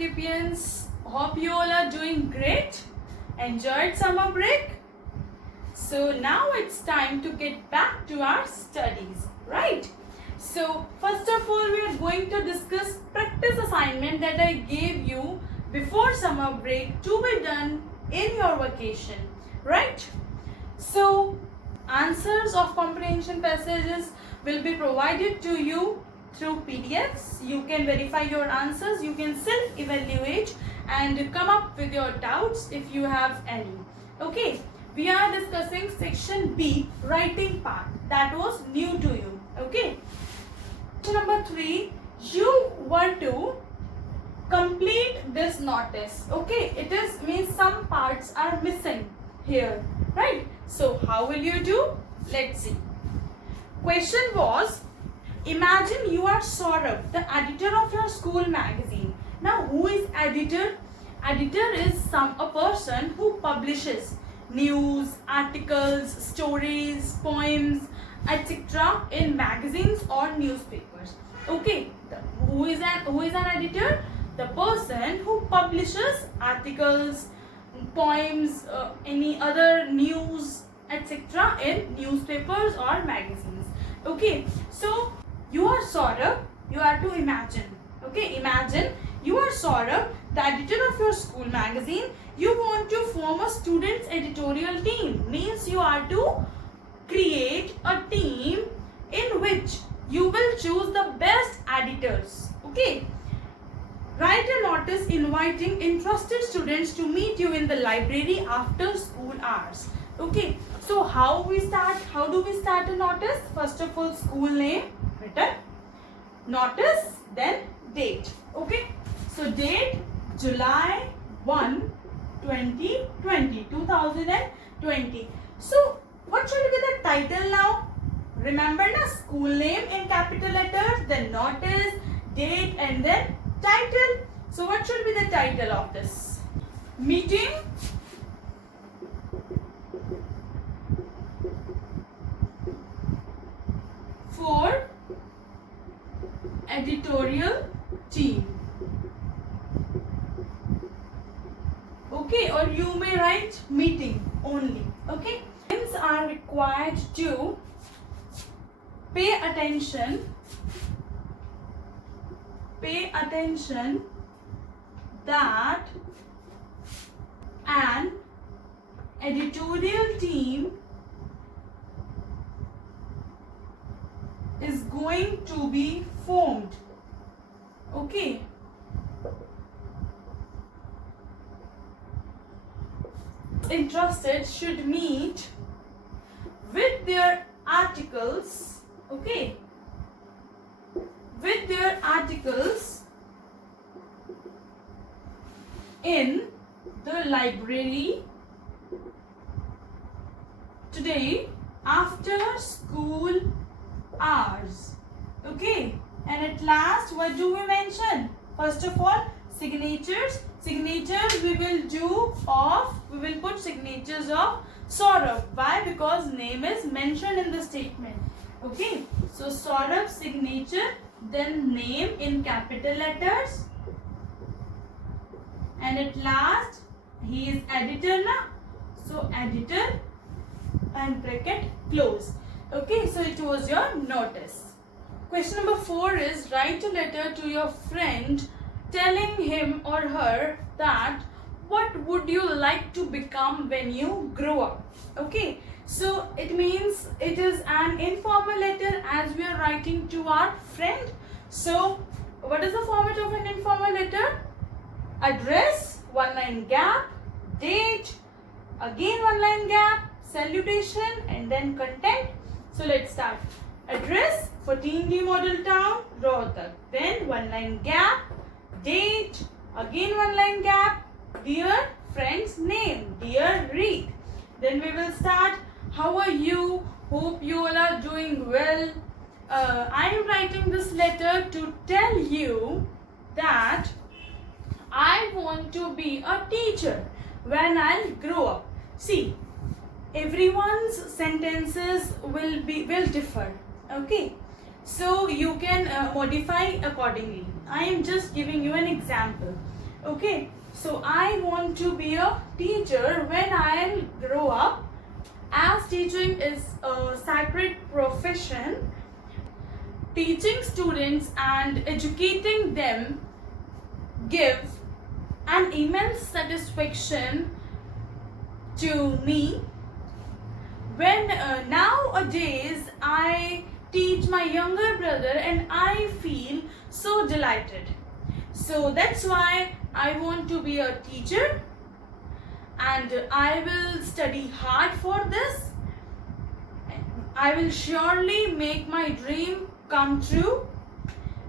Archipians. Hope you all are doing great. Enjoyed summer break? So now it's time to get back to our studies, right? So first of all, we are going to discuss practice assignment that I gave you before summer break to be done in your vacation, right? So answers of comprehension passages will be provided to you through PDFs. You can verify your answers, you can self-evaluate and come up with your doubts if you have any. Okay, we are discussing section B, writing part, that was new to you. Okay, question number 3, you were to complete this notice. Okay, it is means some parts are missing here, right? So how will you do? Let's see. Question was, imagine you are Saurabh, the editor of your school magazine. Now who is editor? Editor is a person who publishes news, articles, stories, poems, etc. in magazines or newspapers. Okay, who is an editor? The person who publishes articles, poems, any other news, etc. in newspapers or magazines. Okay, so you are Saurabh, you are to imagine. Okay, imagine you are Saurabh, the editor of your school magazine. You want to form a students editorial team. Means you are to create a team in which you will choose the best editors. Okay, write a notice inviting interested students to meet you in the library after school hours. Okay, so how do we start a notice? First of all, school name written, notice, then date. Okay, so date July 1, 2020. So what should be the title now? Remember na, school name in capital letters, then notice, date and then title. So what should be the title of this? Meeting for editorial team. Okay, or you may write meeting only. Okay, students are required to pay attention that an editorial team is going to be formed. Okay, interested should meet with their articles. Okay, with their articles in the library today after school hours. Okay, and at last, what do we mention? First of all, signatures. Signatures we will put signatures of Saurabh. Why? Because name is mentioned in the statement. Okay, so Saurabh's signature, then name in capital letters, and at last he is editor na, so editor and bracket close. Okay, so it was your notice. Question number 4 is, write a letter to your friend telling him or her that what would you like to become when you grow up. Okay, so it means it is an informal letter as we are writing to our friend. So what is the format of an informal letter? Address, one line gap, date, again one line gap, salutation and then content. So let's start. Address, 14D Model Town, Rohtak. Then one line gap, date, again one line gap, dear friend's name, dear Reed. Then we will start. How are you? Hope you all are doing well. I am writing this letter to tell you that I want to be a teacher when I grow up. See, everyone's sentences will differ. Okay, so you can modify accordingly. I am just giving you an example. Okay, so I want to be a teacher when I grow up. As teaching is a sacred profession, teaching students and educating them give an immense satisfaction to me. When nowadays I teach my younger brother and I feel so delighted. So that's why I want to be a teacher, and I will study hard for this. I will surely make my dream come true.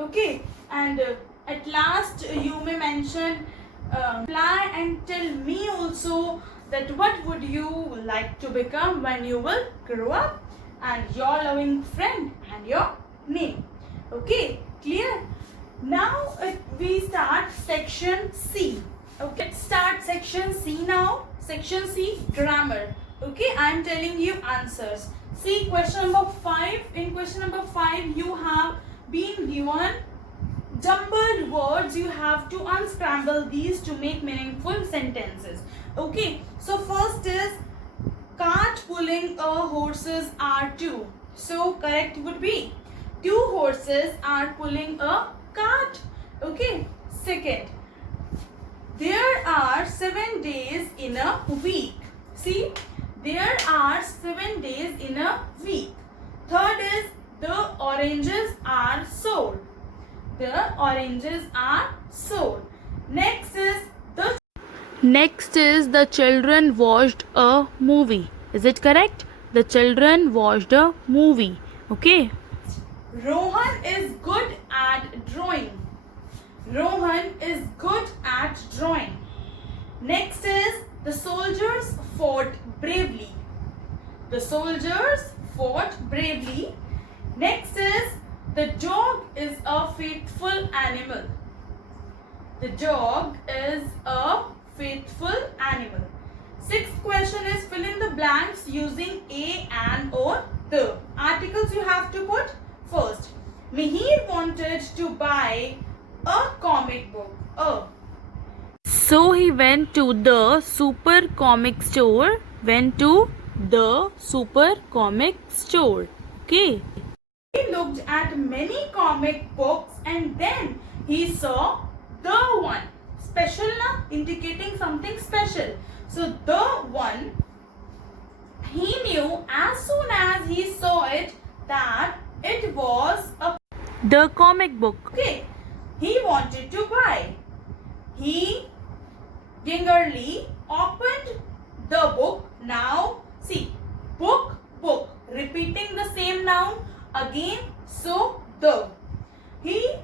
Okay, and at last you may mention, reply and tell me also that what would you like to become when you will grow up, and your loving friend and your name. Okay, clear? Now we start section C. Okay, let's start section C now. Section C, grammar. Okay, I am telling you answers. See question number 5. In question number 5 you have been given jumbled words. You have to unscramble these to make meaningful sentences. Okay, so first is cart pulling a horses are two. So correct would be two horses are pulling a cart. Okay, second, there are 7 days in a week. See, there are 7 days in a week. Third is the oranges are sold. The oranges are sold. Next is the children watched a movie. Is it correct? The children watched a movie. Okay. Rohan is good at drawing. Rohan is good at drawing. Next is the soldiers fought bravely. The soldiers fought bravely. Next is the dog is a faithful animal. The dog is a faithful animal. Sixth question is fill in the blanks using a, and, or, the. Articles you have to put. First, Mihir wanted to buy a comic book. So he went to the super comic store. Went to the super comic store. Okay. He looked at many comic books and then he saw the one. Special na, indicating something special. So the one, he knew as soon as he saw it that it was the comic book. Okay. He wanted to buy. He gingerly opened the book. Now see, book, book, repeating the same noun again. So the. He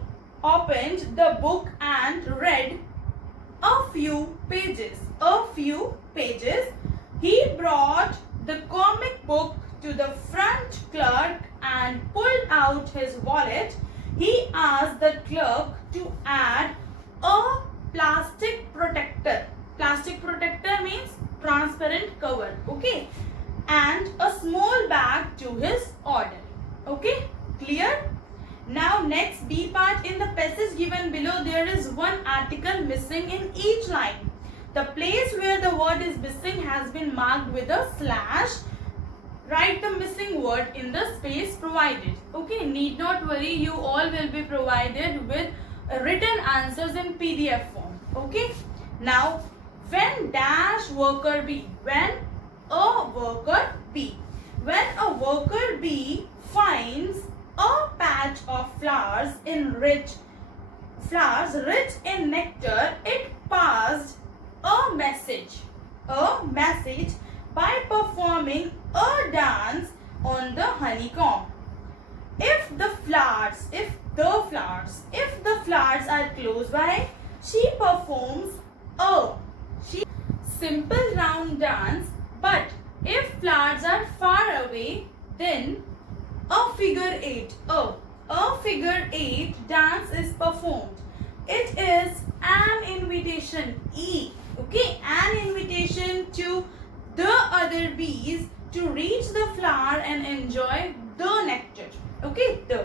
opened the book and read a few pages. A few pages. He brought the comic book to the front clerk and pulled out his wallet. He asked the clerk to add a plastic protector. Plastic protector means transparent cover. Okay. And a small bag to his order. Okay. Clear? Now next B part, in the passage given below there is one article missing in each line. The place where the word is missing has been marked with a slash. Write the missing word in the space provided. Okay, need not worry, you all will be provided with written answers in PDF form. Okay. Now, when dash worker B, when a worker B, when a worker B finds a patch of flowers rich in nectar, it passed a message by performing a dance on the honeycomb. If the flowers are close by, she performs a simple round dance, but if flowers are far away, then a figure eight dance is performed. It is an invitation, E. Okay, an invitation to the other bees to reach the flower and enjoy the nectar. Okay, the.